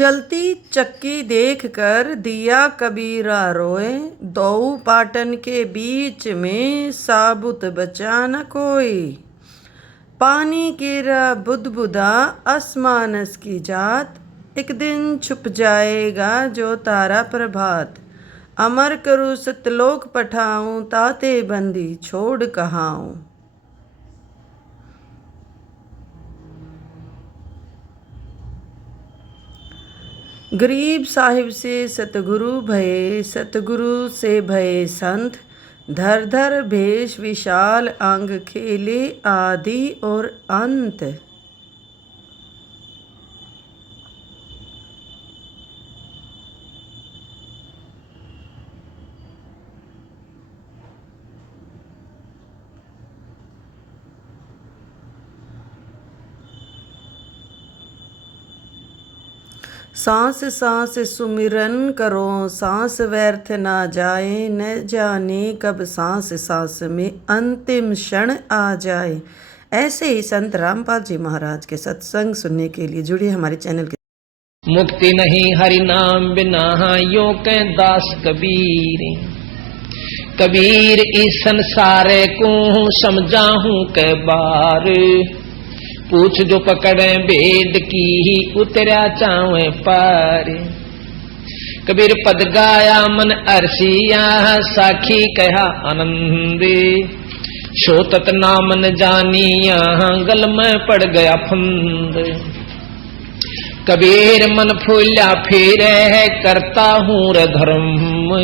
चलती चक्की देखकर दिया कबीरा रोए, दो पाटन के बीच में साबुत बचा न कोई। पानी गिरा बुदबुदा आसमानस की जात, एक दिन छुप जाएगा जो तारा प्रभात। अमर करूँ सतलोक पठाऊं, ताते बंदी छोड़ कहाऊं। गरीब साहिब से सतगुरु भये, सतगुरु से भये संत। धर धर भेष विशाल अंग, खेले आदि और अंत। सांस सांस सुमिरन करो, सांस व्यर्थ ना जाए। न जाने कब सांस सांस में अंतिम क्षण आ जाए। ऐसे ही संत रामपाल जी महाराज के सत्संग सुनने के लिए जुड़िए हमारे चैनल के। मुक्ति नहीं हरि नाम बिना, यो के दास कबीर। कबीर इस संसार को समझा हूँ के बार। पूछ जो पकड़े भेद की, उतरा चावे पार। कबीर पद गाया मन अरसिया, साखी कहा आनंद। सोतत नाम न जानिया, गल में पड़ गया फंद। कबीर मन फूला फिरे है, करता हूँ रे धर्म।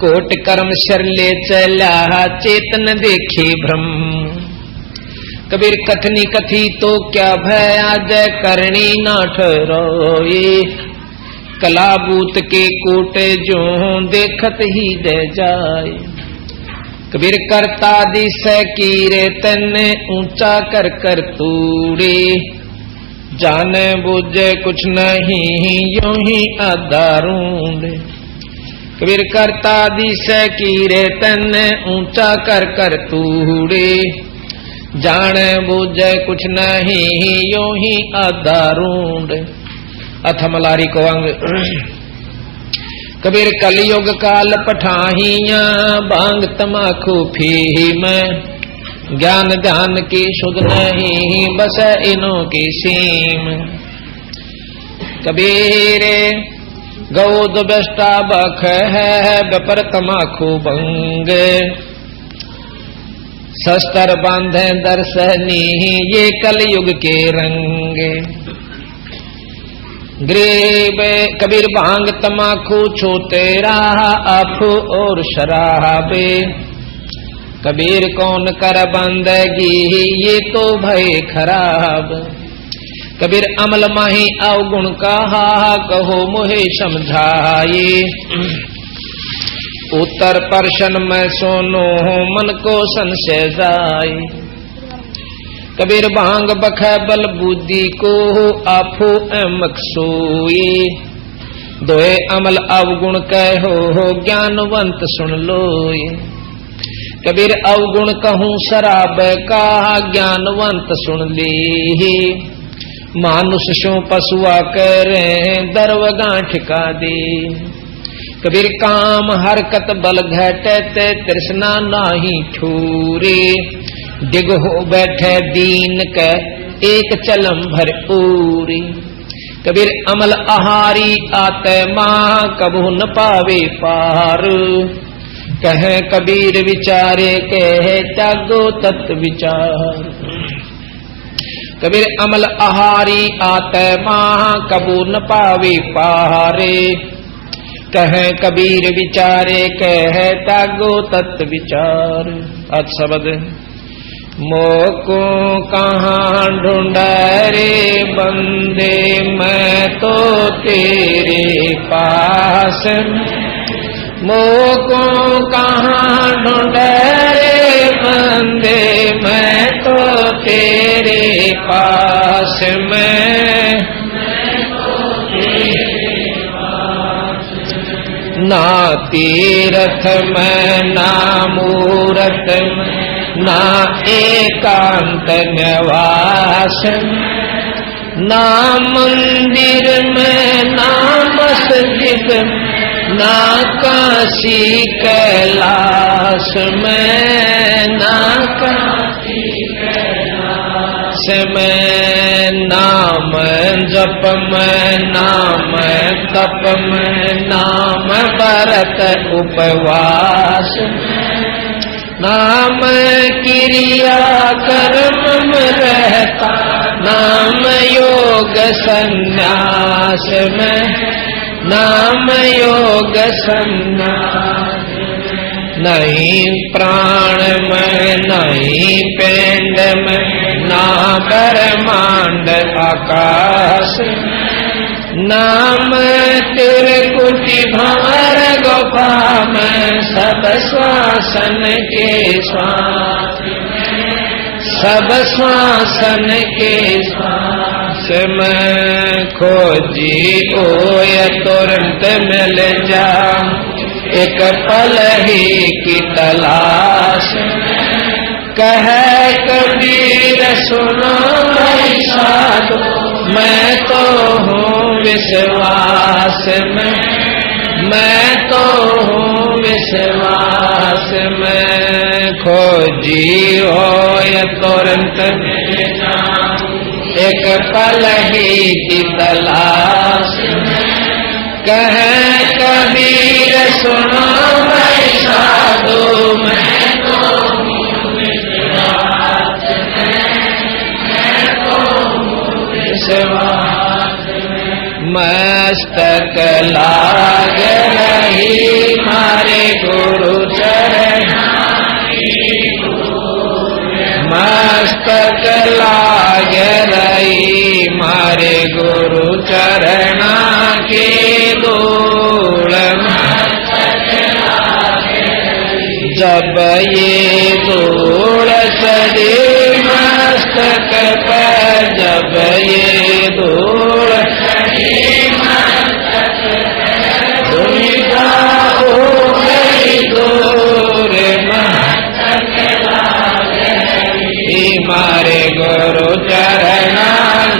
कोट कर्म शरले चला, चेतन देखे भ्रम। कबीर कथनी कथी तो क्या भय, आज करनी ना ठहरोए। कलाबूत के कोटे जो देखत ही दे जाए। कबीर करता दिस कीरे तने, ऊंचा कर कर तूड़े। जाने बुझे कुछ नहीं, यूं ही आधारूंड। कबीर करता दिस कीरे तने, ऊंचा कर कर तूड़े। जाने बूझे कुछ नहीं, यो ही आधारूंड। अथमलारी को अंग। कबीर कलयुग काल पठाहिया, बांग तमाखू फी में। ज्ञान ध्यान की सुध नहीं, बस इनों की सीम। कबीर गौद बेष्टा बख है, बेपर तमाखू भंग। शस्त्र बांधे दर्शनी, ये कलयुग के रंग। ग्रीब कबीर भांग तमाकू छोते रहा, अफ और शराबे। कबीर कौन कर बंदगी, ये तो भय खराब। कबीर अमल माही अवगुण कहा, कहो मोहे समझाए। उत्तर पर्शन में सोनो, मन को संशय जाए। कबीर भांग बख बल बुद्धि को, आफो एमक सोए। दोए अमल अवगुण कहो, ज्ञानवंत सुन लोए। कबीर अवगुण कहूँ शराब का, ज्ञानवंत सुन ले। मानुष सो पशुआ करे, दरव गांठ का दे। कबीर काम हरकत बल घटते, तृष्णा नाही ठूरे। डिग हो बैठे दीन के, एक चलम भर पूरी। कबीर अमल आहारी आते माँ, कबू न पावे पार। कहे कबीर विचारे, कहे त्यागो तत्व विचार। कबीर अमल आहारी आते माँ, कबू न पावे पारे। कहे कबीर विचारे, कहे त्यागो तत्व विचार। आज शब्द मोको कहाँ ढूंढे रे बंदे, मैं तो तेरे पास। मोको कहाँ ढूंढे रे बंदे, मैं तो तेरे पास। ना तीरथ में, ना मूरत में, ना एकांत निवास। ना मंदिर में, ना काशी कैलाश में, ना काशी कैलाश में, नाम जप में, नाम तप में, नाम व्रत उपवास में, नाम क्रिया कर्म में रहता, नाम योग संन्यास में, नाम योग संन्यास, नहीं प्राण में, नहीं पिंड में, ना ब्रह्मांड आकाश में, नाम त्रिकुटी भंवर गुफा में, सब श्वासन के श्वास में, सब श्वासन के श्वास में, खोजी ओय तुरंत मिल जा, एक पल ही की तलाश में, कहे कबीर सुनो भाई साधु, मैं तो हूँ विश्वास में, मैं तो हूँ विश्वास में, खोजी होय तुरंत मिल जाऊं, एक पल ही की तलाश में, कहे कबीर सुनो भाई साधु, मैं तो हूँ विश्वास में, मैं तो हूँ विश्वास में, मस्तक लाग रही मारे गुरु चरण, मस्तक लाग रही मारे गुरु चरण के धूल, जब ये धूल चढ़े मस्तक पर, जब ये धूल चढ़े मस्तक पर, दुविधा हो गई दूर, मस्तक लाग रही मारे गुरु चरण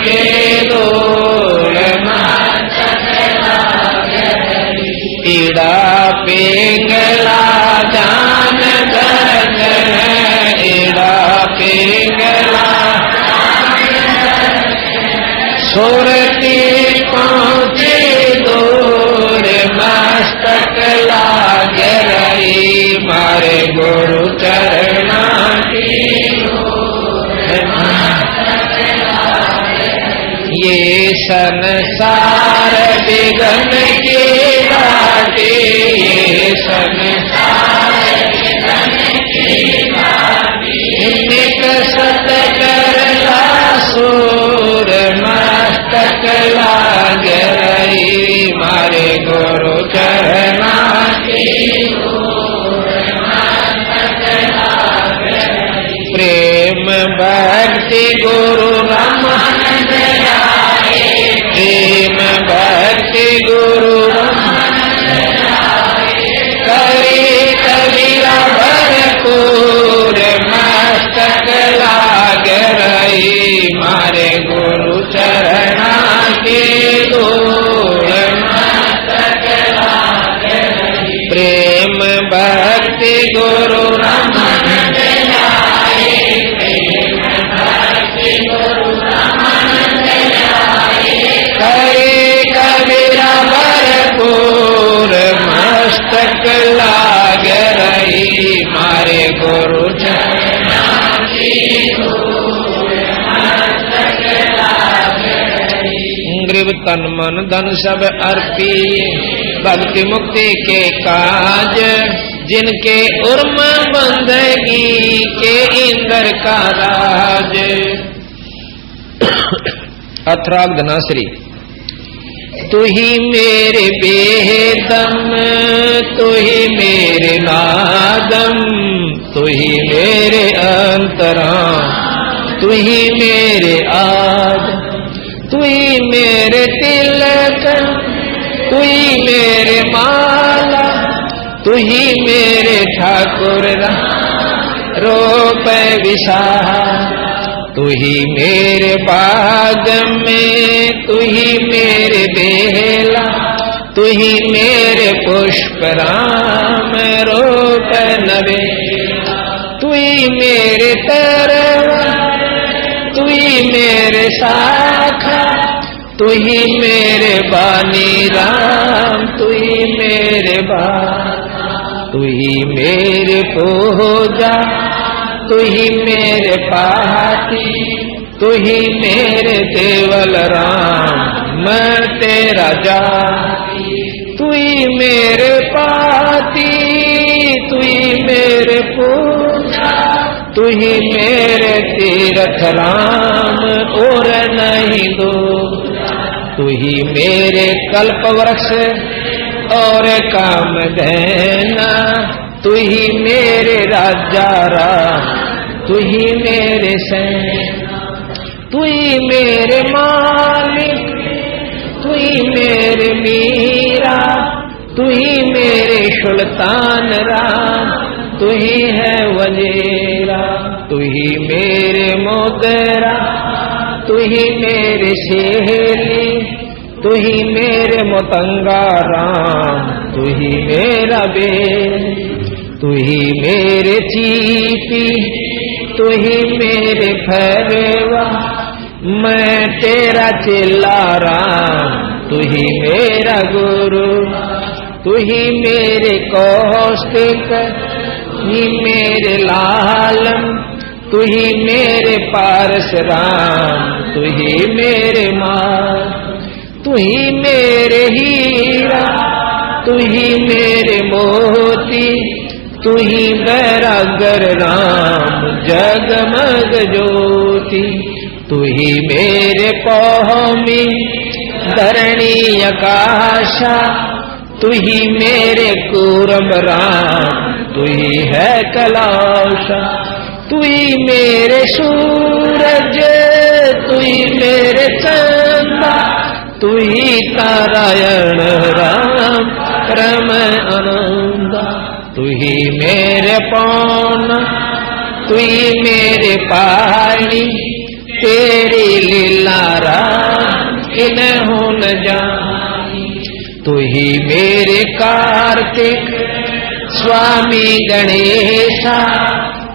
के धूल, मस्तक लाग रही, पीड़ा पिंगला जान गगन, एड़ा पिंगला सुरती पहुँचे दूर, मस्तक लाग रही मारे गुरु चरण की धूल, मस्तक लाग रही, ये संसार विघ्न की बाटे, ये संसार विघ्न की बाटे, निकसत करला सूर, मस्तक लाग रही मारे गुरु चरण की धूल, मस्तक लाग रही, प्रेम भक्ति गुरु रामानंद आए, प्रेम भक्ति गुरु रामानंद आए, करे कबीरा भरपूर, मस्तक लाग रही मारे गुरु चरण की धूल, मस्तक लाग रही, प्रेम भक्ति गुरु रामानंद आए, प्रेम भक्ति गुरु रामानंद आए, करे कबीरा भरपूर, मस्तक लाग रही मारे गुरु चरण की धूल, मस्तक लाग रही, ग्रीव तन मन धन सब अर्पी, भक्ति मुक्ति के काज, जिनके उर्म बंदगी के इंद्र का राज। अथराग धनाश्री, तू ही मेरे बेदम, तू ही मेरे नादम, तू ही मेरे अंतरा, तू ही मेरे आद, तू ही मेरे तिलक, तू ही मेरे माला, तू ही मेरे ठाकुर रूप विशाह, तू ही मेरे बाग में, तू ही मेरे बेला, तू ही मेरे पुष्प राम रूप नवे, तुई मेरे तरवा तुई मेरे शाखा, तुही मेरे बानी राम तुही मेरे बानी, तुही मेरे पूजा तुही मेरे पाती, तुही मेरे देवल राम मैं तेरा जाती, तुही मेरे पाती तुही मेरे पूजा, तुही मेरे तीर्थ राम और नहीं दो, तुही मेरे कल्प वृक्ष और काम देना, तुही मेरे राजा राम तुही मेरे सेना, तुही मेरे मालिक तुही मेरे मीरा, तुही मेरे सुल्तान राम तुही है वजीरा, तुही मेरे मोगरा तुही मेरे शेली, तुही मेरे मतंगा राम तुही मेरा बेल, तुही मेरे चीपी तुही मेरे भैरवा, मैं तेरा चेला राम तुही मेरा गुरु, तुही मेरे कौशिक तुही मेरे लालम, तुही मेरे पारस राम तुही मेरे माल, तुही मेरे हीरा तुही मेरे मोती, तुही बैरागर राम जगमग ज्योति, तुही मेरे पौमी धरणी आकाशा, तुही मेरे कूरम राम तुही है कलाशा, तुही मेरे सूरज तुही मेरे चंदा, तुही नारायण राम परम आनंदा, तुही मेरे पौन तुही मेरे पानी, तेरी लीला राम इन्हों न जानी, तुही मेरे कार्तिक स्वामी गणेशा,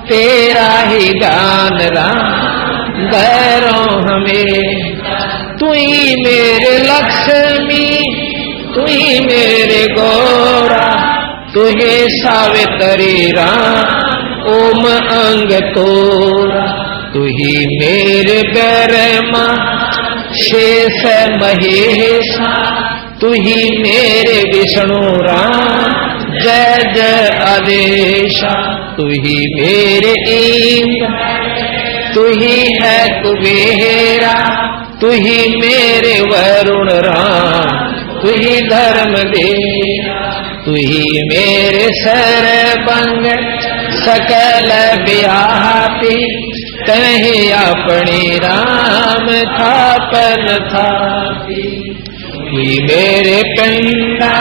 तेरा ही गान राम गैरों हमें, तुही मेरे लक्ष्मी तुही मेरे गौरा, तुहे सावित्री राम ओम अंग तोरा, तुही मेरे ब्रह्मा शेष महेशा, तुही मेरे विष्णु राम जय जय आदेशा, तुही मेरे इंद्र तुही है कुबेरा, तुही मेरे वरुण राम तुही धर्म देवा, तुही मेरे सरबंग सकल व्यापी, तहि अपनी राम थापन थापी, तुही मेरे पिंडा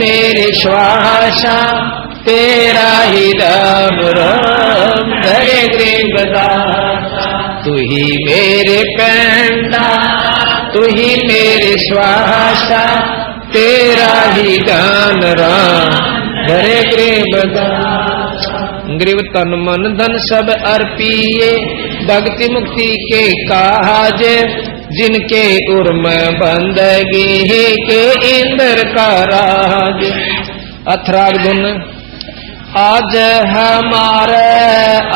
मेरे श्वासा, तेरा ही राम राम धरे गृहदाता, तुही मेरे पेंडा तुही मेरे श्वासा, तेरा ही गान राम धरे गृहदाता, ग्रीव तन मन धन सब अर्पिए, भक्ति मुक्ति के काज, जिनके उर्म बंदगी के इंद्र का राज। अथराग धुन। आज हमारे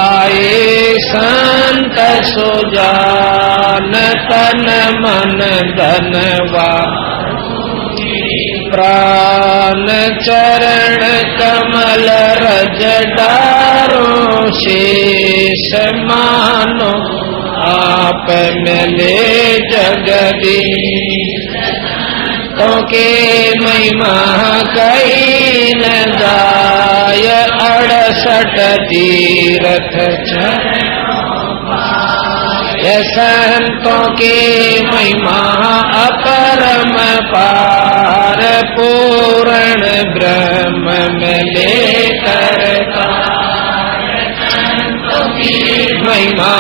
आए संत सुजान, तन मन धनवा प्राण चरण कमल रज डारो, शेष मानो आप मिले जगदीश। तो के महिमा कही न जाय, 68 तीर्थ संतों के महिमा अपरम पार, पूर्ण ब्रह्म में लेकर महिमा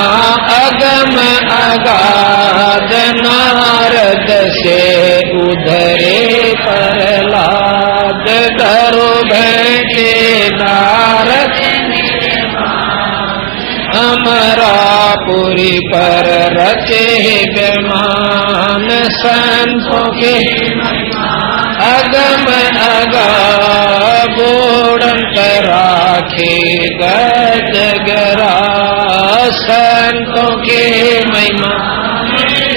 अगम अगाध, नारद से उधरे प्रहलाद। संतों के अगम अगूढ़ राखे गजगरा संतों के महिमा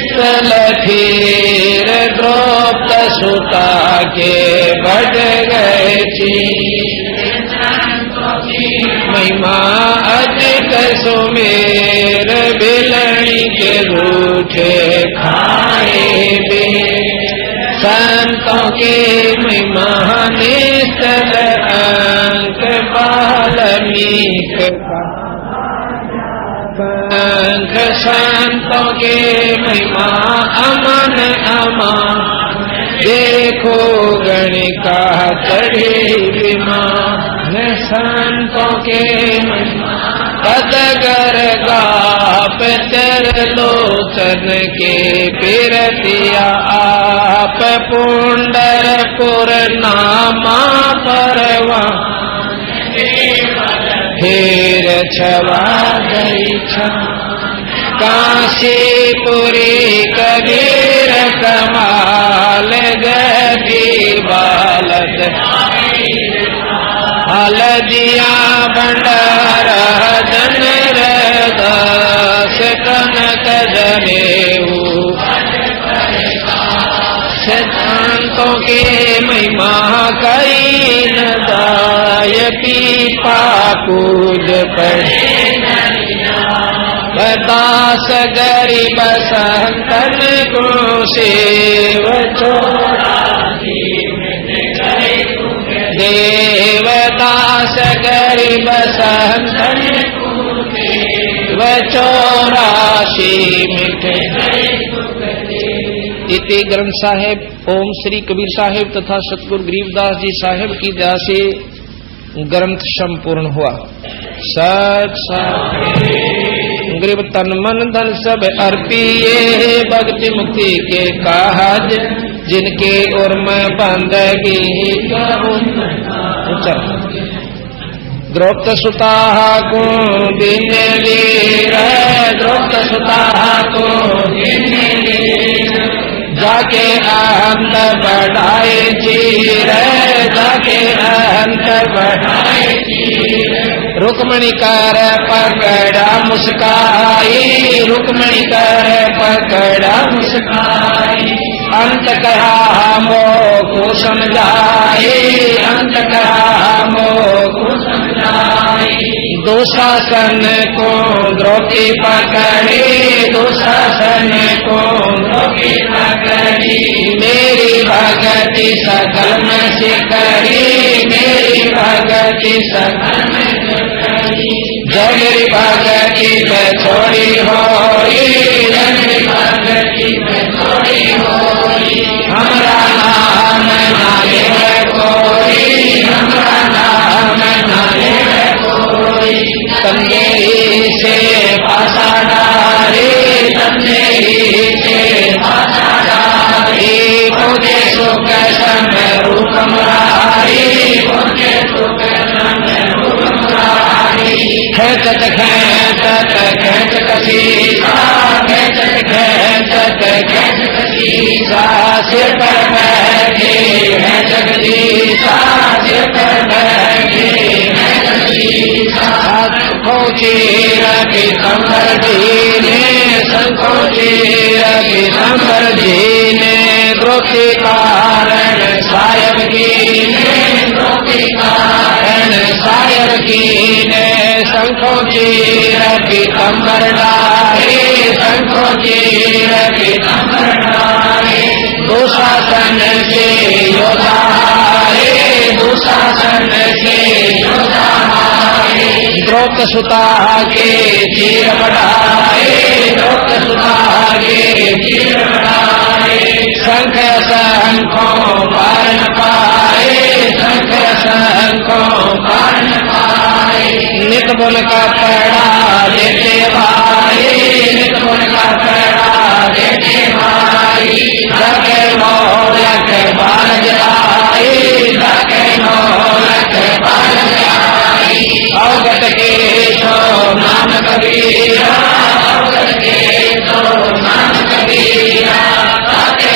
स्थल फिर द्रौपद सुता के बढ़ गए महिमा अधिक सुमेर बिलणी के रूठे खाए बे संतों के महिमा निस्तल अंक बाल्मीक पंख संतों के महिमा अमन अमान देखो गणिका चढ़ी विमान संतों के महिमा पदगर गाप तर लोचन के पिरतिया आप पुंडरपुर नामा परवा फिर छवा गई काशीपुरी कबीर कमाल गदी बालद हलदिया भंडार जनर दास कनक जनेऊ संतों के महिमा कई नदाय पीपा कूद पड़े दास गरीब संतन को सेव छोड़ा देवदास गरीब संतन व 84 मिठे इति ग्रंथ साहेब ओम श्री कबीर साहेब तथा सतगुरु गरीबदास जी साहेब की दया से ग्रंथ संपूर्ण हुआ। सत गरीब तन मन धन सब अर्पिए भक्ति मुक्ति के काज जिनके और मैं बंदगी करूं। द्रौपद सुता को दिन वीर द्रौपद सुता को जाके अंत बढ़ाए चीर जाके अंत बढ़ाए चीर रुक्मणी कर पकड़ा मुस्काई रुक्मणी कर पकड़ा मुस्काई अंत कहा मो को समझाए अंत कहा मो को समझाए दुशासन को द्रौपदी पकड़ी दुशासन को द्रौपदी पकड़ी मेरी भगति सकल में से करी मेरी भगति सकल में से करी जब मेरी भगति में छोड़ी होई जब मेरी भगति में छोड़ी होई हमारा नाम नाले है कोई हमारा नाम नाले है कोई तंदेरी से पासा डारे तंदेरी से पासा डारे मुझे सुख समय रूप मुरारी मुझे सुख समय रूप मुरारी खेचत खेचत खेच कसीसा खेचत खेचत खेच कसीसा सिर पर बैठे है जगदीशा सिर पर बैठे है जगदीशा संखों चीर पीतम्बर जीने संखों चीर पीतम्बर जीने द्रौपदी कारण सायब कीने द्रौपदी कारण सायब कीने संखों चीर पीतम्बर डाले संखों चीर पीतम्बर डाले दुशासन से योद्धा हारे दुशासन से योद्धा हारे द्रौपद सुता के चीर बढ़ाए द्रौपद सुता के चीर बढ़ाए शंख शंखों पार न पाए शंख शंखों पार न पाए नित बुन का पड़ा देते भाई नित बुन का पड़ा देते भाई जाके मौलक बालज आई जाके मौलक बालज आई अवगत के तो नाम कबीरा अवगत के तो नाम कबीरा ताके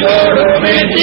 जोड़ो में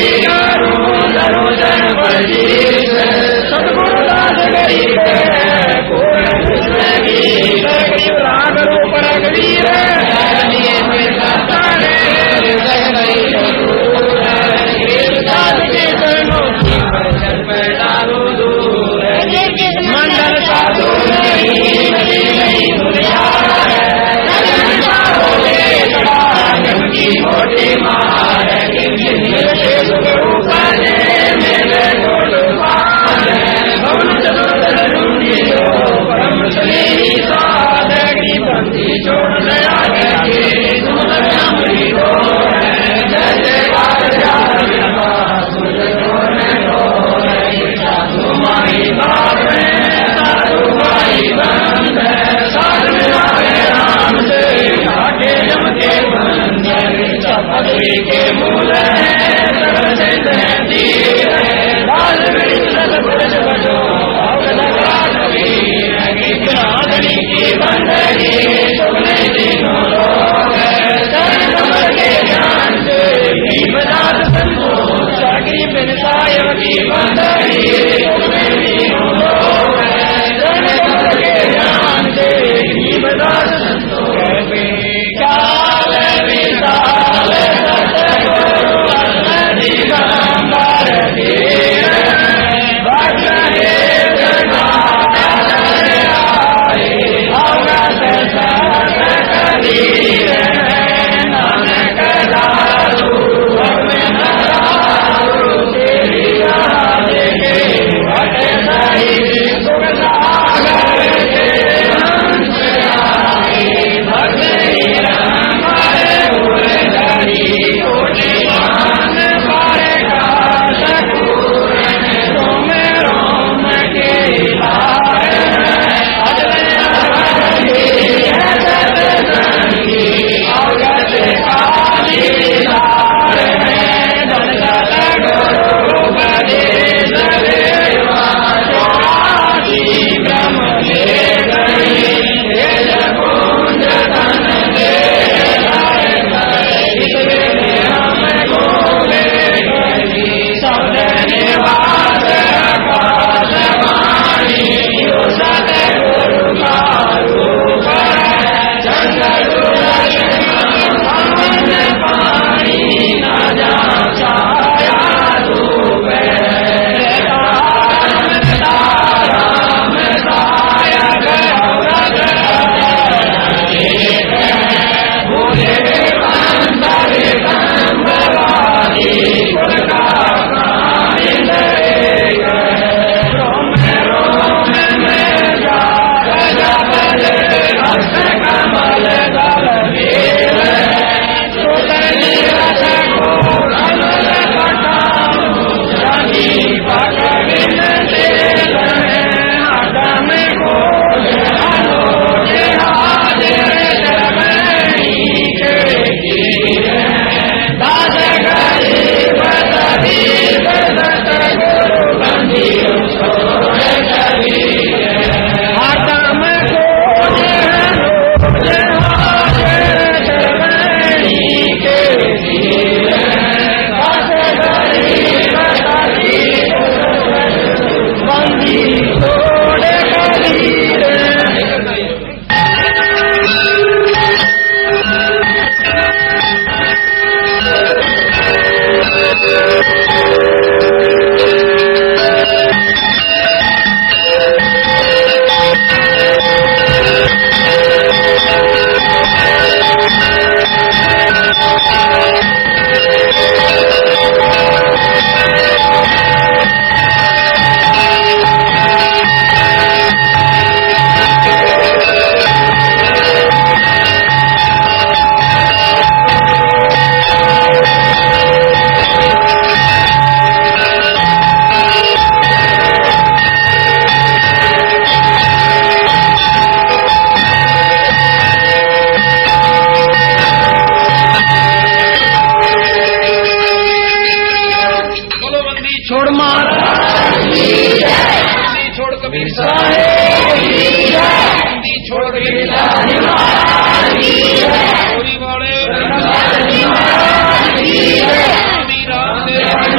वाले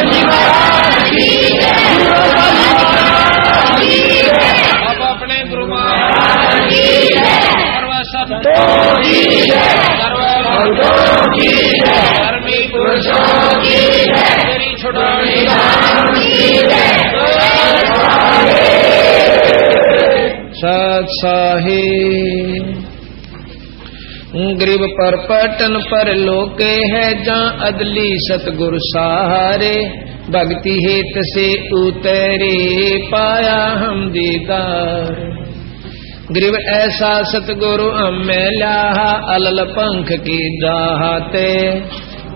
सर्वभक्तों की धर्मी पुरुषों की तेरी छुड़ाने सत साहिब। ग्रीव पर पटन पर लोके है जहाँ अदली सतगुरु सहारे, भक्ति हेत से उतरे पाया हम दीदार। ग्रीव ऐसा सतगुरु हमें लाहा अलल पंख की जाते,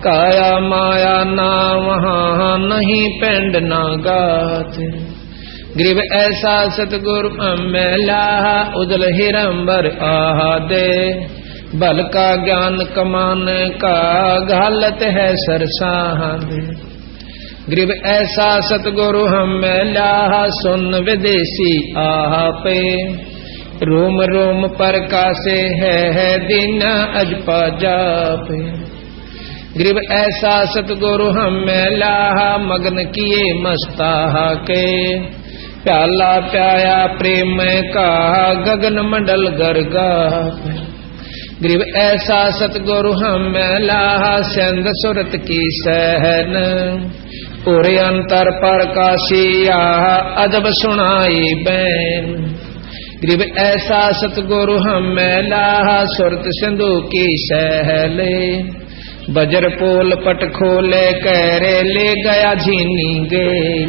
काया माया ना वहाँ नहीं पेंड ना गाते। ग्रीव ऐसा सतगुरु हमें लाहा उजल हिरंबर आहादे, बल का ज्ञान कमाने का घालत है सरसाहदे। ग्रीव ऐसा सतगुरु हमें लाहा सुन विदेशी आपे, रोम रोम पर कासे है दिन अजपा जापे। ग्रीव ऐसा सतगुरु हमें लाहा मगन किए मस्ताहा के, प्याला प्याया प्रेम का गगन मंडल गरगा। ग्रीव ऐसा सतगुरु हमें लाहा सेंध सुरत की सहन, पूरे अंतर पर काशिया अजब सुनाई बैन। ग्रीव ऐसा सतगुरु हमें लाहा सुरत सिंधु की सहले, बजर पोल पट खोले करे ले गया झीनी गए।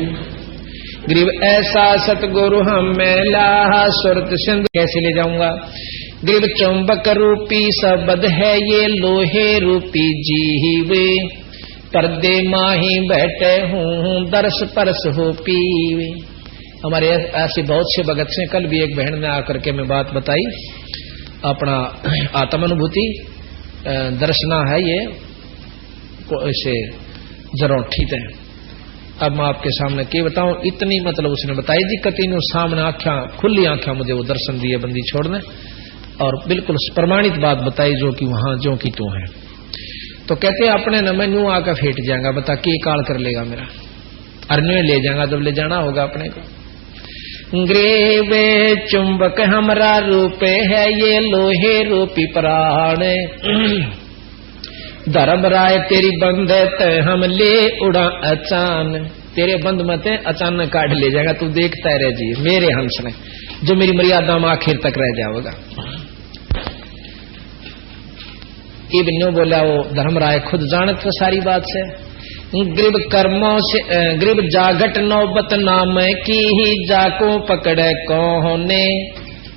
ग्रीव ऐसा सतगुरु हमें लाहा सुरत सिंधु कैसे ले जाऊंगा। ग्रीव चुंबक रूपी शब्द है ये लोहे रूपी जीवे, पर्दे माही बैठे हूँ दर्श परस हो पीवे। हमारे ऐसे बहुत से भगत से, कल भी एक बहन ने आकर के मैं बात बताई, अपना आत्मानुभूति दर्शना है ये इसे जरूर ठीक है। अब मैं आपके सामने क्या बताऊं, इतनी मतलब उसने बताई जी कतीनों सामने आंखें खुली आंखें मुझे वो दर्शन दिए बंदी छोड़ने, और बिल्कुल प्रमाणित बात बताई जो कि वहां जो कि तू है। तो कहते अपने न मैं न्यू आकर फेट जाएगा, बता के काल कर लेगा मेरा, अरण्य ले जाएगा जब ले जाना होगा अपने को। ग्रेवे चुंबक हमरा रूपे है ये लोहे रूपी प्राण, धर्म राय तेरी बंद हम ले उड़ा अचान। तेरे बंद मत अचानक काट ले जाएगा, तू देखता रह जी मेरे हंस ने, जो मेरी मर्यादा में आखिर तक रह जाएगा। इब्न बोला वो धर्मराय खुद जानत तो सारी बात से। ग्रीब कर्मों से ग्रीब जागट नौबत नाम की ही जाको पकड़े कौने,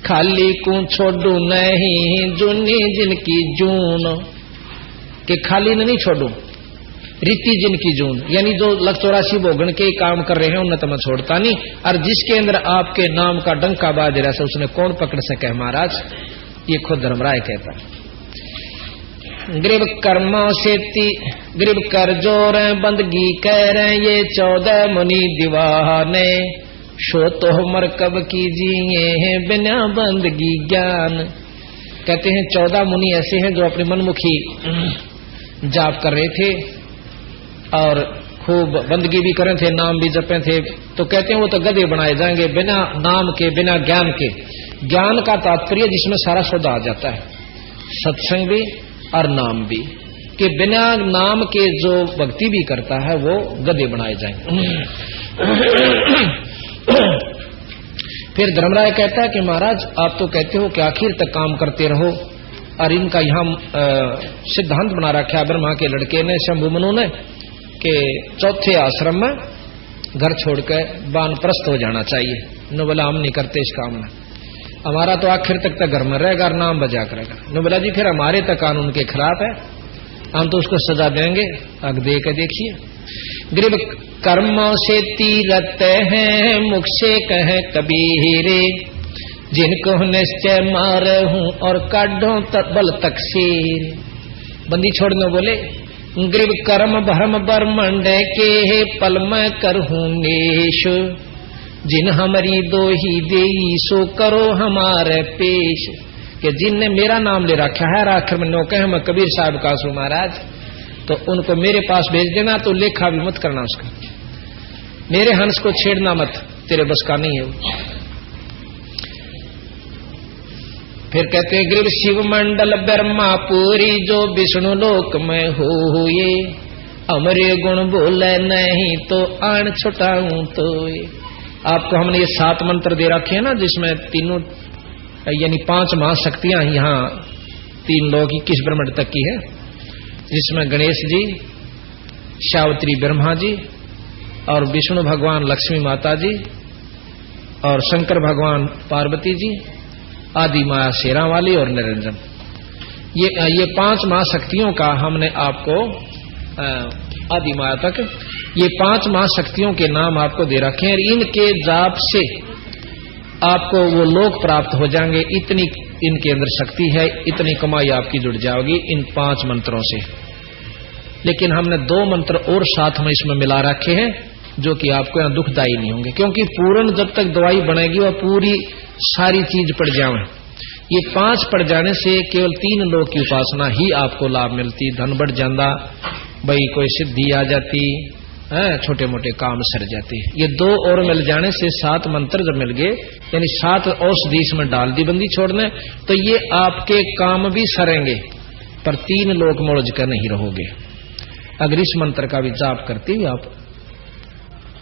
खाली को छोड़ू नहीं जुनी जिनकी जून। के खाली नहीं छोड़ू रीति जिनकी जून, यानी जो 184 भोगन के काम कर रहे हैं उन्हें तो मैं छोड़ता नहीं, और जिसके अंदर आपके नाम का डंका बाज रहा है उसने कौन पकड़ सके महाराज, ये खुद धर्मराय कहता है। ग्रीब कर्मों से ग्रीब कर जोर बंदगी कह रहे ये 14 मुनि दीवाने, शो तो मरकब कीजिए बिना बंदगी ज्ञान। कहते हैं 14 मुनि ऐसे हैं जो अपनी मनमुखी जाप कर रहे थे और खूब बंदगी भी कर रहे थे, नाम भी जपे थे। तो कहते हैं वो तो गधे बनाए जाएंगे बिना नाम के बिना ज्ञान के। ज्ञान का तात्पर्य जिसमें सारा सौदा आ जाता है, सत्संग भी और नाम भी, कि बिना नाम के जो भक्ति भी करता है वो गधे बनाए जाएंगे। फिर धर्मराय कहता है कि महाराज आप तो कहते हो कि आखिर तक काम करते रहो, और इनका यहाँ सिद्धांत बना रखा है ब्रह्मा के लड़के ने शंभु मनु ने कि चौथे आश्रम में घर छोड़कर वानप्रस्थ हो जाना चाहिए। न बोला हम नहीं करते इस काम में, हमारा तो आखिर तक घर में रहेगा और नाम बजा करेगा। न बोला जी फिर हमारे तक कानून के खिलाफ है, हम तो उसको सजा देंगे। अग दे के देखिए, ग्रीब कर्मों से तीरथ हैं मुख से कहे कबीरे, जिनको निश्चय मार हूं और काढ़ो बल तकसीर। बंदी छोड़ने बोले ग्रीब कर्म भरम बरमंड के पल में करहूं नेश, जिन हमारी दो ही देई सो करो हमारे पेश। कि जिनने मेरा नाम ले रखा है आखिर में नौके मैं कबीर साहब का सू महाराज, तो उनको मेरे पास भेज देना, तो लेखा भी मत करना उसका, मेरे हंस को छेड़ना मत, तेरे बस का नहीं है वो। फिर कहते हैं ग्रीव शिव मंडल ब्रह्मा पूरी जो विष्णु लोक में हो ये अमरे गुण बोले नहीं तो आन छुटाऊं तो ये। आपको हमने ये 7 मंत्र दे रखे हैं ना, जिसमें तीनों यानी 5 महाशक्तियां यहाँ 3 लोग 21 ब्रह्मांड तक की है, जिसमें गणेश जी, सावित्री ब्रह्मा जी और विष्णु भगवान लक्ष्मी माता जी और शंकर भगवान पार्वती जी, आदि माया शेरा वाली और निरंजन। ये 5 महाशक्तियों का हमने आपको आदि माया तक ये 5 महाशक्तियों के नाम आपको दे रखे हैं। इनके जाप से आपको वो लोक प्राप्त हो जाएंगे। इतनी इनके अंदर शक्ति है, इतनी कमाई आपकी जुड़ जाएगी इन 5 मंत्रों से। लेकिन हमने 2 मंत्र और साथ में इसमें मिला रखे हैं, जो कि आपको यहाँ दुखदायी नहीं होंगे, क्योंकि पूर्ण जब तक दवाई बनेगी वह पूरी सारी चीज पड़ जाए। ये 5 पड़ जाने से केवल 3 लोक की उपासना ही आपको लाभ मिलती। धन बढ़ जाता, भाई कोई सिद्धि आ जाती, छोटे मोटे काम सर जाते। ये 2 और मिल जाने से 7 मंत्र जब मिल गए, यानी 7 औषधि इसमें डाल दी बंदी छोड़ने, तो ये आपके काम भी सरेंगे, पर 3 लोक मोड़ कर नहीं रहोगे। अगर इस मंत्र का भी जाप करते हुए आप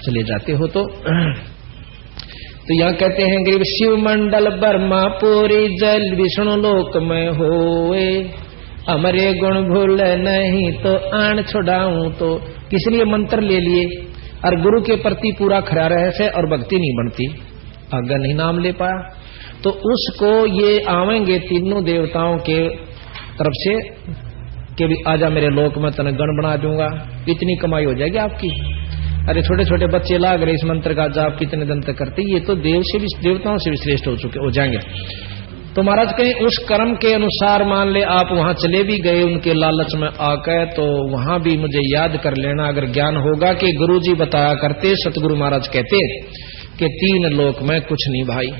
चले जाते हो तो यहाँ कहते हैं ग्रीव शिव मंडल ब्रह्मा पूरी जल विष्णु लोक में होए अमरे गुण भूल नहीं तो आन छुड़ाऊं तो। किस लिए मंत्र ले लिए? और गुरु के प्रति पूरा खरा रहे से और भक्ति नहीं बनती, अगर नहीं नाम ले पाया तो उसको ये आवेंगे तीनों देवताओं के तरफ से कि भी आजा मेरे लोक में तने गण बना दूंगा, इतनी कमाई हो जाएगी आपकी। अरे छोटे छोटे बच्चे लाग रहे इस मंत्र का जाप कितने दिन तक करते, ये तो देवताओं से भी श्रेष्ठ हो जाएंगे। तो महाराज कहीं उस कर्म के अनुसार मान ले आप वहां चले भी गए उनके लालच में आकर, तो वहां भी मुझे याद कर लेना अगर ज्ञान होगा कि गुरु जी बताया करते, सतगुरु महाराज कहते कि 3 लोक में कुछ नहीं भाई,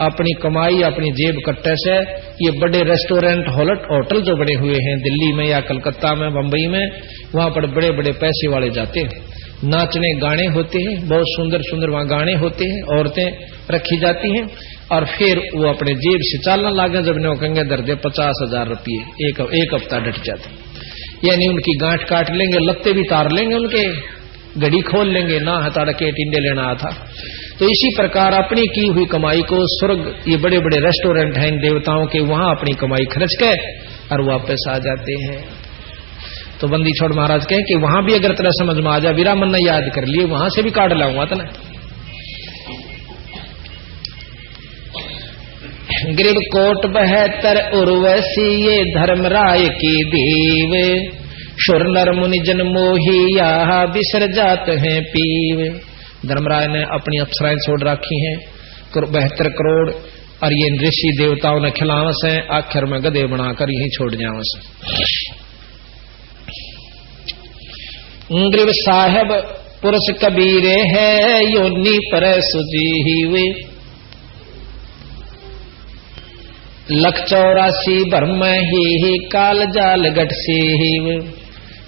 अपनी कमाई अपनी जेब कट्टे से ये बड़े रेस्टोरेंट होटल जो बने हुए हैं दिल्ली में या कलकत्ता में बंबई में, वहां पर बड़े बड़े पैसे वाले जाते हैं, नाचने गाने होते हैं, बहुत सुंदर सुंदर वहां गाने होते हैं, औरतें रखी जाती हैं, और फिर वो अपने जेब से चालना लागे जब ने कहेंगे दर दे 50,000 रुपये एक हफ्ता डट जाते, यानी उनकी गांठ काट लेंगे, लत्ते भी तार लेंगे, उनके घड़ी खोल लेंगे, ना हताड़ के टिंडे लेना था। तो इसी प्रकार अपनी की हुई कमाई को स्वर्ग, ये बड़े बड़े रेस्टोरेंट हैं देवताओं के, वहां अपनी कमाई खर्च के और वापस आ जाते हैं। तो बंदी छोड़ महाराज कहे कि वहां भी अगर तेरा समझ में आ जाए, वीरामन ने याद कर लिए, वहां से भी काट लाऊंगा तना। ग्रीव कोट 72 उर्वशी ये धर्मराय की दीव, शुर नर मुनि जन मोहिया बिसर जात हैं पीव। धर्मराय ने अपनी अप्सराएं छोड़ रखी हैं 72 करोड़, और ये ऋषि देवताओं ने खिलावस है, आखिर में गधे बनाकर यही छोड़ जावस। ग्रीव साहेब पुरुष कबीरे है योनि पर सुजीवे, 184 भरम ही काल जाल गट से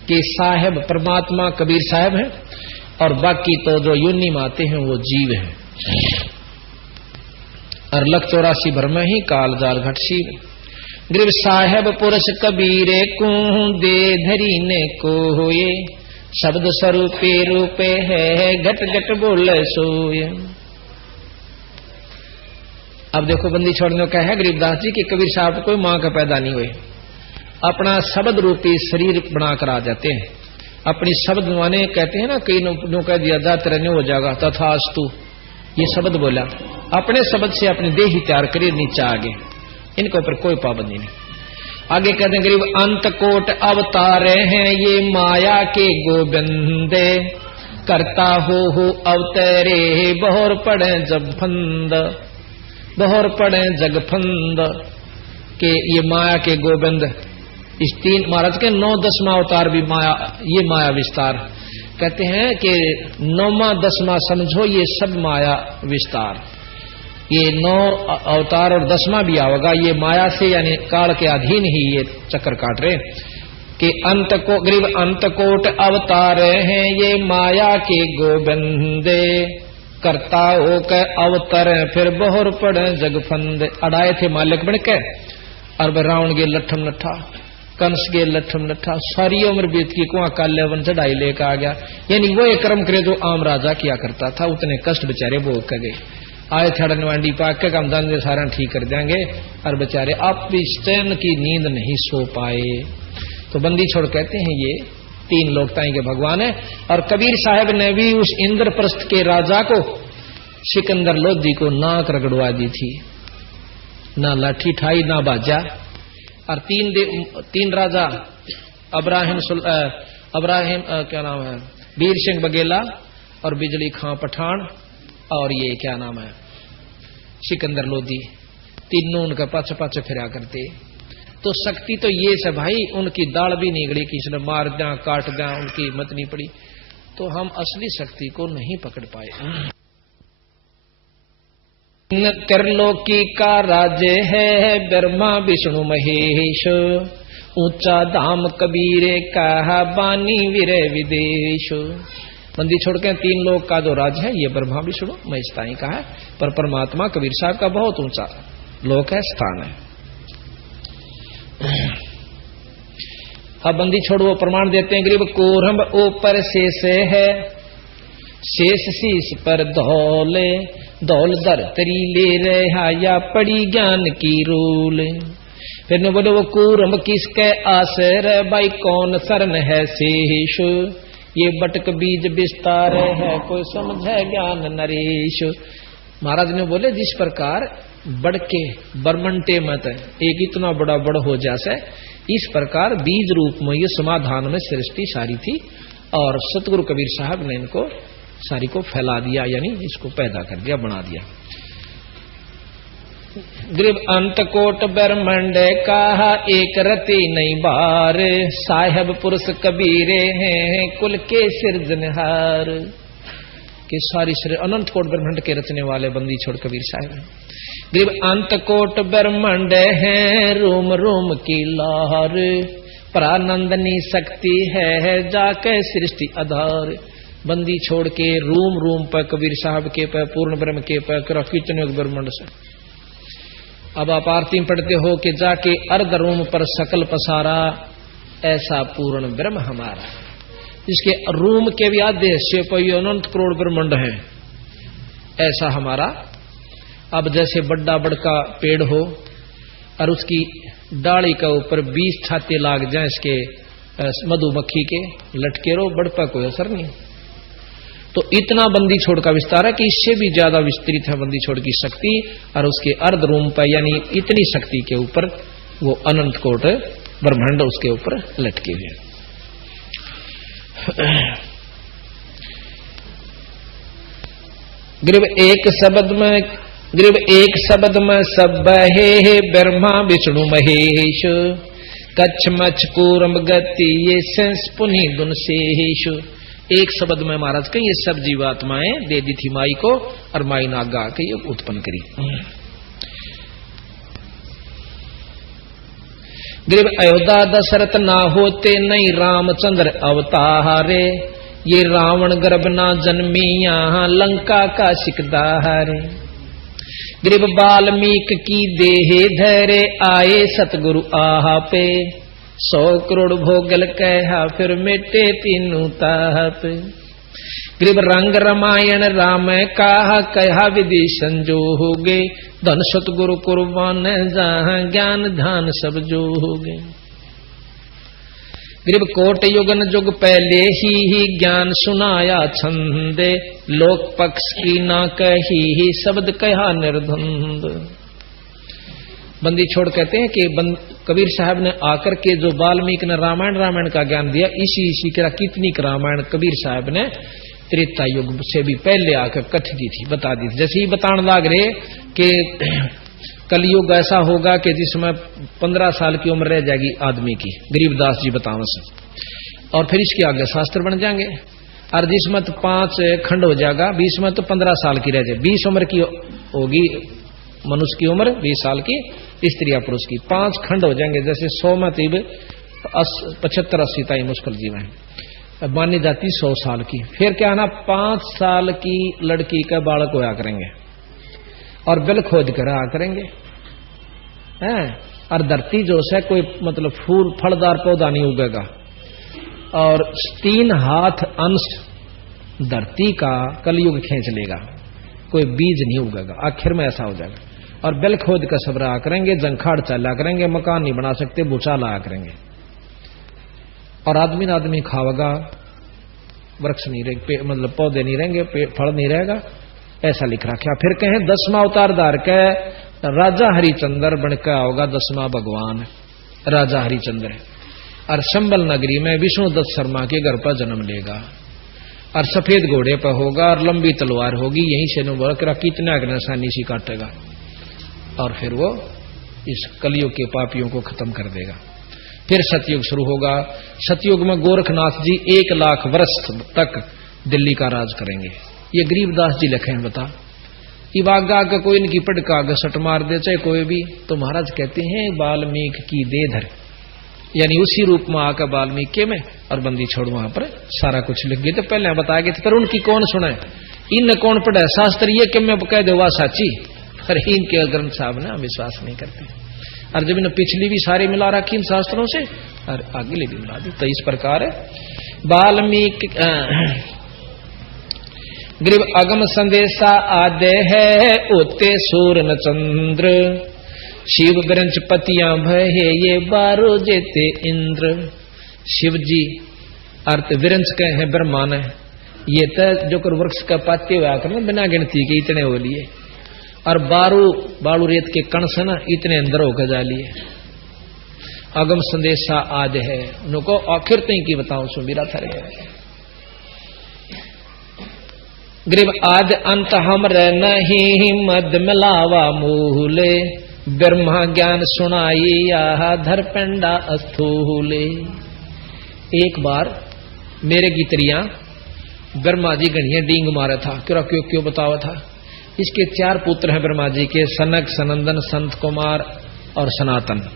कि साहेब परमात्मा कबीर साहेब है, और बाकी तो जो योनि में आते हैं वो जीव है। और 184 भरम ही काल जाल घट सी। ग्रीव साहेब पुरुष कबीरे को दे धरी ने को होए, शब्द स्वरूपे रूपे है घट घट बोले सोए। अब देखो बंदी छोड़ने का है गरीबदास जी कि कबीर साहब कोई मां का पैदा नहीं हुए, अपना शब्द रूपी शरीर बनाकर आ जाते हैं। अपनी शब्द माने कहते हैं ना, कई नो कह दिया जा तेरा नहीं हो जाएगा, तथास्तु ये शब्द बोला, अपने शब्द से अपनी देह ही तैयार करिए नीचे आगे, इनके ऊपर कोई पाबंदी नहीं। आगे कहते हैं गरीब अंत कोट अवतारे हैं ये माया के गोविंदे, करता हो अवतरे बहोर पड़े जब फंद, बहोर पड़े जग फंद के ये माया के गोविंद। इस 3 महाराज के 9-10वां अवतार भी माया, ये माया विस्तार कहते हैं कि 9वां 10वां समझो ये सब माया विस्तार। ये 9 अवतार और 10वां भी आवेगा, ये माया से यानी काल के अधीन ही ये चक्कर काट रहे कि अंत को गरीब अंत कोट अवतार हैं ये माया के गोविंदे, करता हो के अवतर फिर बोहर पड़े जगफंद। अड़ाए थे मालिक बन के और रावण गे लठम लठा, कंस गे लठम लठा, सारी उम्र बीत की कुआ काले वन चढ़ाई लेकर आ गया। यानी वो एक कर्म करे जो आम राजा किया करता था, उतने कष्ट बेचारे भोग कर गए। आए थे नवाडी पाक के काम धंधे सारा ठीक कर देंगे और बेचारे आप भी चैन की नींद नहीं सो पाए। तो बंदी छोड़ कहते हैं ये तीन लोकताएं के भगवान है। और कबीर साहब ने भी उस इंद्रप्रस्थ के राजा को सिकंदर लोधी को नाक रगड़वा दी थी, ना लाठी ठाई ना बाजा। और तीन राजा अब्राहिम क्या नाम है, वीर सिंह बघेला और बिजली खां पठान और ये क्या नाम है सिकंदर लोधी, तीनों उनका पाछे पाछे फिरा करते। तो शक्ति तो ये से भाई, उनकी दाढ़ भी निगड़ी, किसी ने मार दिया काट दिया, उनकी हिम्मत नहीं पड़ी। तो हम असली शक्ति को नहीं पकड़ पाए। त्रिलोकी का राज्य है ब्रह्मा विष्णु महेश, ऊंचा धाम कबीरे कहा बानी विरे विदेश। बंदी छोड़ के तीन लोक का जो राज्य है ये ब्रह्मा विष्णु महेश ताई का है, पर परमात्मा कबीर साहब का बहुत ऊंचा लोक है, स्थान है। अब बंदी छोड़ वो प्रमाण देते हैं, गरीब कोरम्ब ऊपर शेष है, शेष शीश पर धौले, धौल दर तरी ले रहा या पड़ी ज्ञान की रूल। फिर ने बोले वो कोरम्ब किसके आसर भाई कौन शरण है शेष, ये बटक बीज विस्तार है कोई समझे ज्ञान नरेश। महाराज ने बोले जिस प्रकार बढ़ के बरमंटे मत एक इतना बड़ा बड़ हो जासे, इस प्रकार बीज रूप में ये समाधान में सृष्टि सारी थी और सतगुरु कबीर साहब ने इनको सारी को फैला दिया, यानी इसको पैदा कर दिया, बना दिया। ग्रीब अंत कोट ब्रह्मंड कहा एक रति नहीं बार, साहेब पुरुष कबीरे हैं कुल के सिरजनहार। कि सारी अनंत कोट ब्रह्मंड के रचने वाले बंदी छोड़ कबीर साहब। ग्रीब अंत कोट ब्रह्मंड है रोम रोम की लार, परानंदनी शक्ति है जाके सृष्टि आधार। बंदी छोड़ के रूम रूम पर कबीर साहब के पर पूर्ण ब्रह्म के पर कितने ब्रह्मंड से। अब आप आरती में पढ़ते हो कि जाके अर्ध रूम पर सकल पसारा, ऐसा पूर्ण ब्रह्म हमारा। इसके रूम के भी आधे हिस्से पर अनंत करोड़ ब्रह्मंड है, ऐसा हमारा। अब जैसे बड़ा बड़का पेड़ हो और उसकी डाली का ऊपर 20 छाते लाग जाए इसके मधुमक्खी के लटके रो, बढ़ पर कोई असर नहीं। तो इतना बंदी छोड़ का विस्तार है कि इससे भी ज्यादा विस्तृत है बंदी छोड़ की शक्ति, और उसके अर्ध रूम पर यानी इतनी शक्ति के ऊपर वो अनंत कोट ब्रह्मांड उसके ऊपर लटके हुए। ग्रीब एक शब्द में सब है ब्रह्मा विष्णु महेश, कच्छ मच्छ कूरम गति ये सेंस पुनि गुण शेष। एक शब्द में महाराज कही ये सब जीवात्माएं दे दी थी माई को, और माई ने आगा के ये उत्पन्न करी। ग्रीब अयोध्या दशरथ ना होते नहीं रामचंद्र अवतारे, ये रावण गर्भ ना जन्मी यहाँ लंका का सिकदारे। ग्रीब वाल्मीकि की देह धरे आए सतगुरु आहा पे, 100 करोड़ भोगल कहा फिर मिटे तीनों ताप। ग्रीब रंग रामायण राम कहा विधि संजोगे, धन सतगुरु कुर्बान जहां ज्ञान ध्यान सब जो हो गए। ग्रीब कोट युगन जुग पहले ही ज्ञान सुनाया छंदे, लोक पक्ष की ना कही शब्द कहा निर्धंद। बंदी छोड़ कहते हैं कि कबीर साहब ने आकर के जो वाल्मीकि ने रामायण का ज्ञान दिया, इसी का कितनी रामायण कबीर साहब ने त्रेता युग से भी पहले आकर कथ दी थी, बता दी थी। जैसे ही बताने लग रहे कि कलयुग ऐसा होगा कि जिसमें 15 साल की उम्र रह जाएगी आदमी की, गरीबदास जी बताओ से, और फिर इसके आगे शास्त्र बन जाएंगे। और जिसमें तो 5 खंड हो जाएगा, 20 में तो 15 साल की रह जाए, 20 उम्र की होगी मनुष्य की उम्र, 20 साल की स्त्री या पुरुष की, 5 खंड हो जाएंगे। जैसे 100 में 75-80 ताई मुश्किल जीवन है। मानी जाती 100 साल की। फिर क्या ना 5 साल की लड़की का बालक होया करेंगे और बिल खोद कर आ करेंगे हैं। और धरती जो है कोई मतलब फूल फलदार पौधा नहीं उगेगा और 3 हाथ अंश धरती का कलयुग खींच लेगा, कोई बीज नहीं उगेगा। आखिर में ऐसा हो जाएगा। और बिल खोद कर सब रहा करेंगे, जंखाड़ चला करेंगे, मकान नहीं बना सकते, भूचा लाया करेंगे। और आदमी ना आदमी खावेगा, वृक्ष नहीं रहेंगे, मतलब पौधे नहीं रहेंगे, फल नहीं रहेगा, ऐसा लिख रखा। फिर कहें 10वां अवतार धार के राजा हरिचंद्र बनकर आओगा, 10वां भगवान राजा हरिचंद्र। और संबल नगरी में विष्णुदत्त शर्मा के घर पर जन्म लेगा और सफेद घोड़े पर होगा और लंबी तलवार होगी, यहीं से नुबड़ कर कितना अग्निशानी सी काटेगा और फिर वो इस कलयुग के पापियों को खत्म कर देगा। फिर सतयुग शुरू होगा। सतयुग में गोरखनाथ जी 1 लाख वर्ष तक दिल्ली का राज करेंगे। ये गरीबदास जी लिखे हैं। बता इबागा का कोई इनकी पटका का सट मार दे चाहे कोई भी, तो महाराज कहते हैं वाल्मीकि की दे धर, यानी उसी रूप में आकर वाल्मीकि में और बंदी छोड़ वहां पर सारा कुछ लिख गए। तो पहले बता गए थे, पर उनकी कौन सुने, इन कौन पढ़े शास्त्र, ये कि मैं कह दे साची। अरे इनके ग्रंथ साहब ने विश्वास नहीं करते। और जब इन्हें पिछली भी सारी मिला रखी इन शास्त्रों से और आगे ले भी मिला दी। तो इस प्रकार वाल्मीकि ग्रीव अगम संदेशा आदे है ओते सूर न चंद्र, शिव ब्रंच पतियां भय ये बारो जेते इंद्र। शिव जी अर्थ विरंच के हैं ब्रह्मा ने, ये तो जो कर वृक्ष का पाते हुआ कर बिना गिनती के इतने हो लिए, और बालू रेत के कण से ना इतने अंदर होकर जा लिए। अगम संदेशा आद है उनको आखिर तक की बताऊं सुबीरा थर ग्रीव आद अंत हम नहीं मद मिलावा मूले, ब्रह्मा ज्ञान सुनाई या धर पेंडा अस्थूले। एक बार मेरे गीतरिया ब्रह्मा जी गणिया डींग मारा था। क्यों क्यों क्यों बतावा था। इसके 4 पुत्र हैं ब्रह्मा जी के, सनक, सनंदन, संत कुमार और सनातन।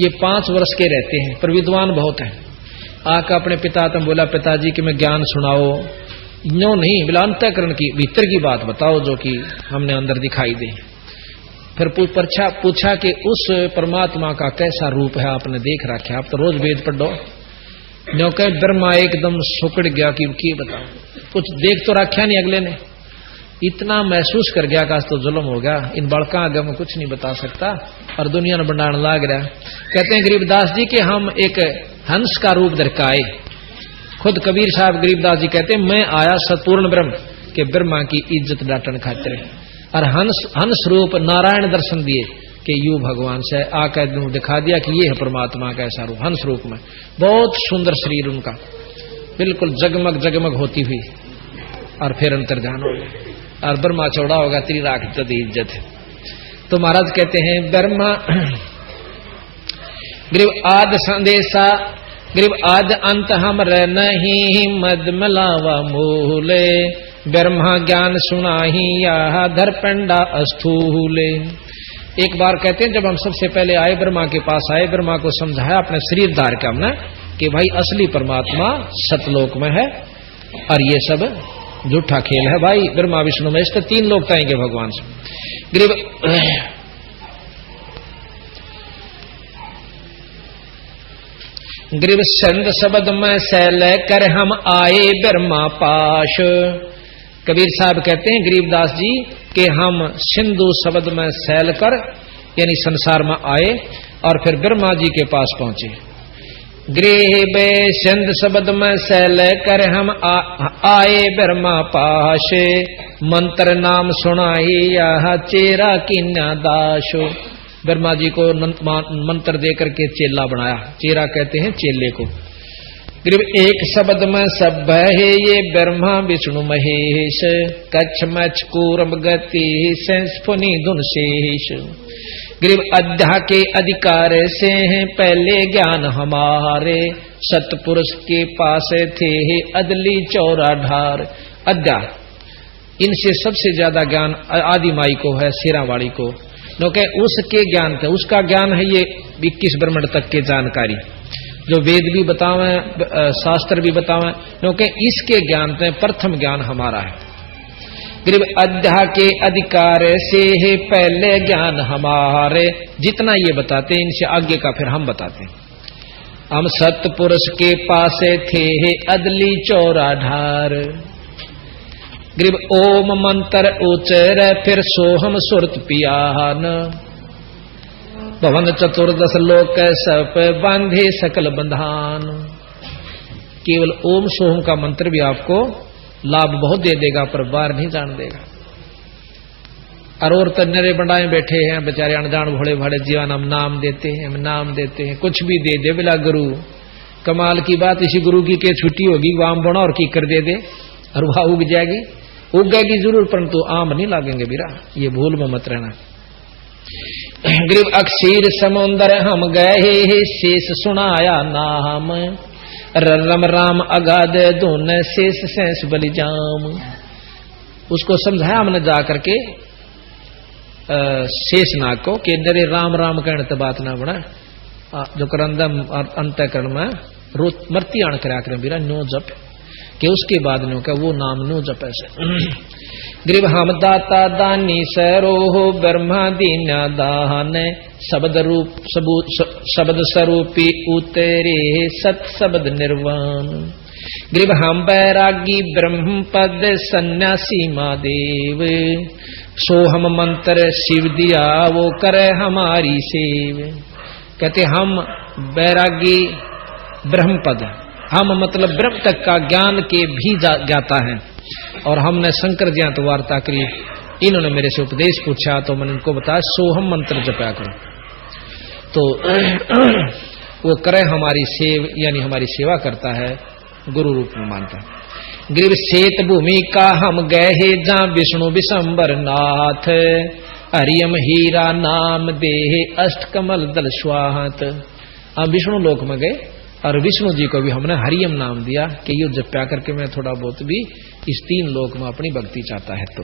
ये 5 वर्ष के रहते हैं पर विद्वान बहुत हैं। आका अपने पिता तुम बोला पिताजी कि मैं ज्ञान सुनाओ, नो नहीं बोला अंतःकरण की भीतर की बात बताओ जो कि हमने अंदर दिखाई दे। फिर पूछा कि उस परमात्मा का कैसा रूप है आपने देख रखा, आप तो रोज वेद पढ़ो। नो कह ब्रह्मा एकदम सुकड़ गया कि बताओ, कुछ देख तो रखा नहीं अगले ने, इतना महसूस कर गया कि आज तो जुल्म हो गया, इन बड़का आगे मैं कुछ नहीं बता सकता और दुनिया ने बंडाण लाग रहा। कहते हैं गरीबदास जी कि हम एक हंस का रूप दरकाए। खुद कबीर साहब गरीबदास जी कहते हैं मैं आया सतपूर्ण ब्रह्म के ब्रह्मा की इज्जत डांटन खातिर, और हंस रूप नारायण दर्शन दिए कि यू भगवान से आकर दिखा दिया कि ये है परमात्मा का ऐसा रूप। हंस रूप में बहुत सुंदर शरीर उनका, बिल्कुल जगमग जगमग होती हुई, और फिर अंतर्ध्यान हो गया और ब्रह्मा चौड़ा होगा तेरी राख तेरी इज्जत है। तो महाराज कहते हैं ब्रह्मा ग्रीव आद संदेशा ग्रीव आद अंत हम नहीं मद मिलावा मूले, ब्रह्मा ज्ञान सुनाही या धर पेंडा अस्थूले। एक बार कहते हैं जब हम सबसे पहले आए ब्रह्मा के पास आए, ब्रह्मा को समझाया अपने शरीर धार के हमने कि भाई असली परमात्मा सतलोक में है और ये सब झूठा खेल है भाई। ब्रह्मा विष्णु में इसके 3 लोग ताएंगे भगवान से। ग्रीव संद शब्द में सैल कर हम आए ब्रह्मा पाश। कबीर साहब कहते हैं गरीबदास जी कि हम सिंधु शब्द में सैल कर यानी संसार में आए और फिर ब्रह्मा जी के पास पहुंचे। गृह बे सिंध शब्द में सैल कर हम आए ब्रह्मा पाशे, मंत्र नाम सुनाई यह चेरा किन्या दाशो। ब्रह्मा जी को मंत्र दे करके चेला बनाया, चेरा कहते हैं चेले को। ग्रीव एक शब्द में सब है ये ब्रह्मा विष्णु महेश, कच्छ मच्छ कूरम गति संस्फुनि धुन शेष। ग्रीव अध्या के अधिकार से हैं पहले ज्ञान हमारे, सतपुरुष के पास थे अदली चौरा ढार। अध्या इनसे सबसे ज्यादा ज्ञान आदि माई को है, शेरावाड़ी को, क्योंकि उसके ज्ञान थे, उसका ज्ञान है ये 21 ब्रह्मांड तक की जानकारी। जो वेद भी बतावे, शास्त्र भी बतावे, क्योंकि इसके ज्ञान में प्रथम ज्ञान हमारा है। गरीब अध्याय के अधिकार से है पहले ज्ञान हमारे, जितना ये बताते हैं इनसे आगे का फिर हम बताते हैं। हम सतपुरुष के पास थे अदली चौरा ढार, गरीब ओम मंत्र उच्चर फिर सोहम सुरत पियान, भवन चतुर्दश लोक सप बांधे सकल बंधान। केवल ओम सोहम का मंत्र भी आपको लाभ बहुत दे देगा, पर बाहर नहीं जान देगा। और तो नरे बंडाए बैठे हैं बेचारे अनजान भोले भाड़े जीवन, हम नाम देते हैं, हम नाम देते हैं, कुछ भी दे दे बिला गुरु। कमाल की बात, इसी गुरु की के छुट्टी होगी, वो आम बना और की कर दे दे और वह उग जाएगी, उगेगी जरूर, परंतु आम नहीं लागेंगे बीरा, ये भूल में मत रहना। गरीब अक्षीर समुंदर हम गए शेष सुनाया नाम, रम राम अगाध धुन शेष शेष बलिजाम। उसको समझाया हमने जा करके शेषनाग को कि नरे राम राम कहने तो बात ना बना, जो करंदम अंतःकरण में रोज मरती आण करा कर बीरा न्यो जप के, उसके बाद न्यो का वो नाम न्यो जप ऐसे। गरीब हम दाता दानी सरोह ब्रह्मा दीना दान, शब्द रूप शब्द स्वरूपी उतरे सत शब्द निर्वाण। गरीब हम बैरागी ब्रह्म पद सन्यासी महादेव, सोहम मंत्र शिव दिया वो करे हमारी सेव। कहते हम बैरागी ब्रह्म पद, हम मतलब ब्रह्म तक का ज्ञान के भी ज्ञाता है, और हमने शंकर जी तो वार्ता करी, इन्होंने मेरे से उपदेश पूछा तो मैंने इनको बताया सोहम मंत्र जपा करो, तो वो करे हमारी सेव, यानी हमारी सेवा करता है, गुरु रूप में मानता है। गिर शेत भूमि का हम गए जहाँ विष्णु विशंबर नाथ, हरियम हीरा नाम देहे अष्ट कमल दल स्वाहत। हम विष्णु लोक में गए और विष्णु जी को भी हमने हरियम नाम दिया कि ये जप्या करके मैं थोड़ा बहुत भी इस तीन लोक में अपनी भक्ति चाहता है। तो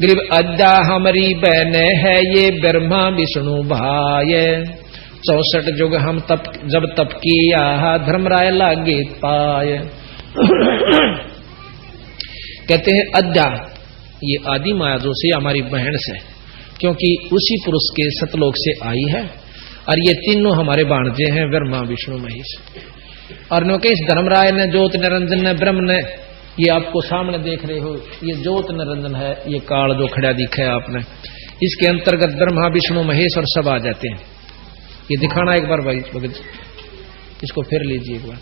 गरीब अद्दा हमारी बहन है ये ब्रह्मा विष्णु भाई, 64 युग हम तप जब तप किया धर्मराय लागे पाए। कहते हैं अद्दा ये आदि माया जो से हमारी बहन से, क्योंकि उसी पुरुष के सतलोक से आई है, और ये तीनों हमारे भाणजे हैं ब्रह्मा विष्णु महेश। और नोकेश धर्मराय ने ज्योत निरंजन ने ब्रह्म ने, ये आपको सामने देख रहे हो ये ज्योत निरंजन है, ये काल जो खड़ा दिखा है आपने, इसके अंतर्गत ब्रह्मा विष्णु महेश और सब आ जाते हैं। ये दिखाना एक बार भाई भगत, इसको फिर लीजिए एक बार।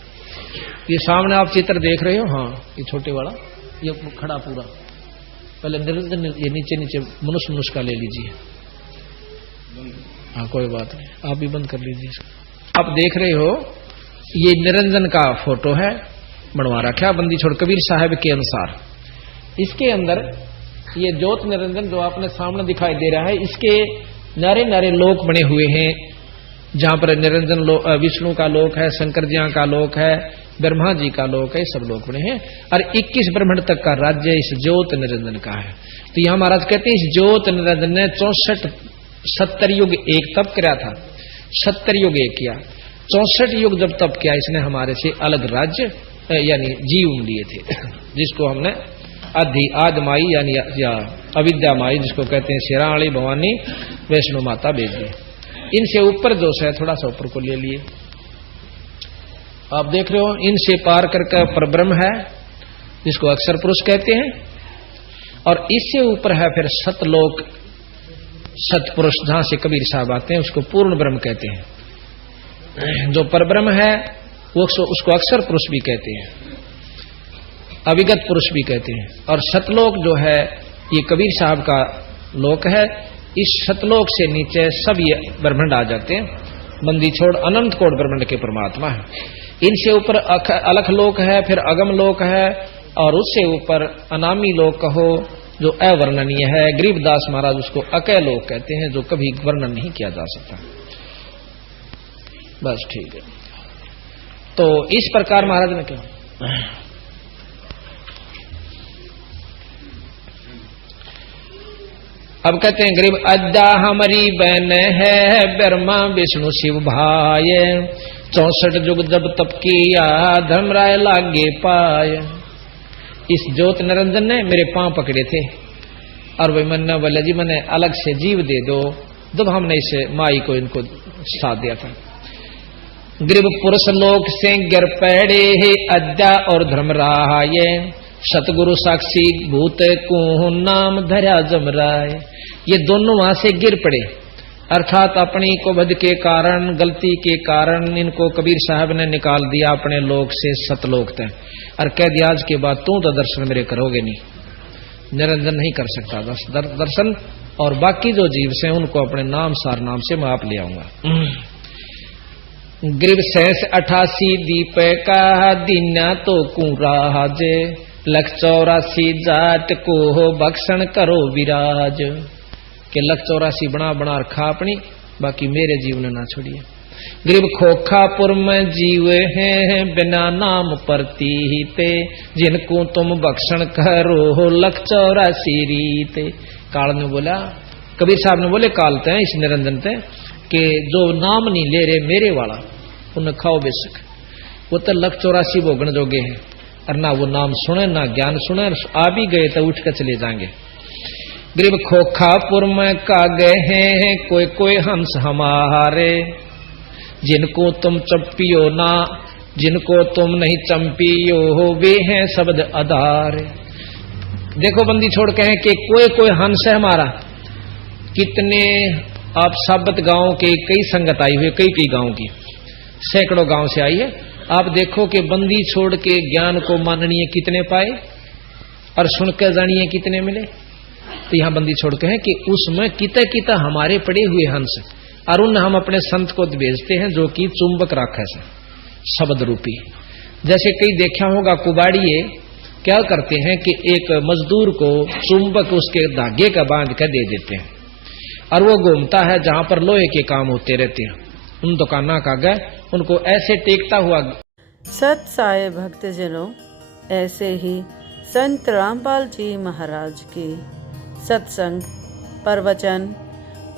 ये सामने आप चित्र देख रहे हो, हाँ ये छोटे वाला ये खड़ा पूरा, पहले निरंजन ये नीचे नीचे मनुष्य मनुष्य का ले लीजिए, हाँ कोई बात नहीं, आप भी बंद कर लीजिए। आप देख रहे हो ये निरंजन का फोटो है, बनवा रखा बंदी छोड़ कबीर साहब के अनुसार। इसके अंदर ये ज्योत निरंजन जो आपने सामने दिखाई दे रहा है, इसके नारे नारे लोक बने हुए हैं, जहां पर निरंजन विष्णु का लोक है, शंकर जी का लोक है, ब्रह्मा जी का लोक है, सब लोक बने हैं। और 21 ब्रह्मांड तक का राज्य इस ज्योत निरंजन का है। तो यहां महाराज कहते हैं इस ज्योत निरंजन ने 70 युग एक तप किया था, 70 युग एक किया, 64 युग जब तप किया इसने हमारे से अलग राज्य यानी जीव लिए थे, जिसको हमने आदि माई यानी या अविद्या माई जिसको कहते हैं शेराणी भवानी वैष्णो माता भेज दी। इनसे ऊपर जो है थोड़ा सा ऊपर को ले लिए, आप देख रहे हो इनसे पार करके परब्रह्म है जिसको अक्षर पुरुष कहते हैं, और इससे ऊपर है फिर सतलोक सतपुरुष जहां से कबीर साहब आते हैं, उसको पूर्ण ब्रह्म कहते हैं। जो परब्रह्म है वो उसको अक्षर पुरुष भी कहते हैं, अविगत पुरुष भी कहते हैं। और सतलोक जो है ये कबीर साहब का लोक है, इस सतलोक से नीचे सब ये ब्रह्मांड आ जाते हैं, बंदी छोड़ अनंत कोट ब्रह्मांड के परमात्मा है। इनसे ऊपर अलख लोक है, फिर अगम लोक है, और उससे ऊपर अनामी लोक कहो जो अवर्णनीय है। गरीबदास महाराज उसको अकय लोक कहते हैं, जो कभी वर्णन नहीं किया जा सकता। बस ठीक है। तो इस प्रकार महाराज ने कहा, अब कहते हैं गरीब अद्दा हमारी बहन है ब्रह्मा विष्णु शिव भाई, 64 जुग जब तप किया धर्मराय लागे पाय। इस ज्योत निरंजन ने मेरे पांव पकड़े थे और वही मन ने बोला जी मैंने अलग से जीव दे दो। जब हमने इस माई को इनको साथ दिया था। गरीब पुरुष लोक से गिर पड़े है अद्या और धर्मराय, सतगुरु साक्षी भूत को नाम धरा जमराय। ये दोनों वहां से गिर पड़े, अर्थात अपनी कोबद के कारण, गलती के कारण इनको कबीर साहब ने निकाल दिया अपने लोक से सतलोक तक और कह दिया आज के बाद तू तो दर्शन मेरे करोगे नहीं, निरंजन नहीं कर सकता दर्शन, और बाकी जो जीव से उनको अपने नाम सार नाम से मैं आप ले आऊंगा। गरीब 88 दीप का दीना तो कुराज, 184 जाट को भक्षण करो विराज। के 184 बना बना रखा अपनी, बाकी मेरे जीव ने ना छोड़िए। गरीब खोखापुर में जीव हैं बिना नाम प्रतीते, जिनको तुम भक्षण करो 184 रीते। काल ने बोला, कबीर साहब ने बोले कालते हैं इस निरंजन ते कि जो नाम नहीं ले रहे मेरे वाला उन्हें खाओ बेशक, वो तो 184 भोगन जोगे हैं और ना वो नाम सुने ना ज्ञान सुने, आ भी गए तो उठ कर चले जाएंगे। गरीब खोखापुर में का गए हैं कोई कोई हंस हमारे, जिनको तुम चंपियो ना, जिनको तुम नहीं चंपियो हो वे हैं शब्द आधार। देखो बंदी छोड़ के हैं कि कोई कोई हंस है हमारा। कितने आप साबत गांव के कई संगत आई हुई, कई कई गांव की, सैकड़ों गांव से आई है। आप देखो कि बंदी छोड़ के ज्ञान को माननीय कितने पाए और सुनकर जानिए कितने मिले। तो यहाँ बंदी छोड़ के हैं कि उसमें किता किता हमारे पड़े हुए हंस और उन हम अपने संत को भेजते हैं जो कि चुंबक राखे से शब्द रूपी। जैसे कई देखा होगा कुबाड़िए क्या करते हैं कि एक मजदूर को चुंबक उसके धागे का बांध कर दे देते हैं और वो घूमता है जहां पर लोहे के काम होते रहते हैं, उन दुकाना का गए उनको ऐसे टेकता हुआ। सत साई भक्तजनों, ऐसे ही संत रामपाल जी महाराज के सत्संग, प्रवचन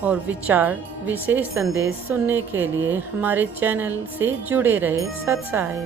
और विचार विशेष संदेश सुनने के लिए हमारे चैनल से जुड़े रहे। सत साई।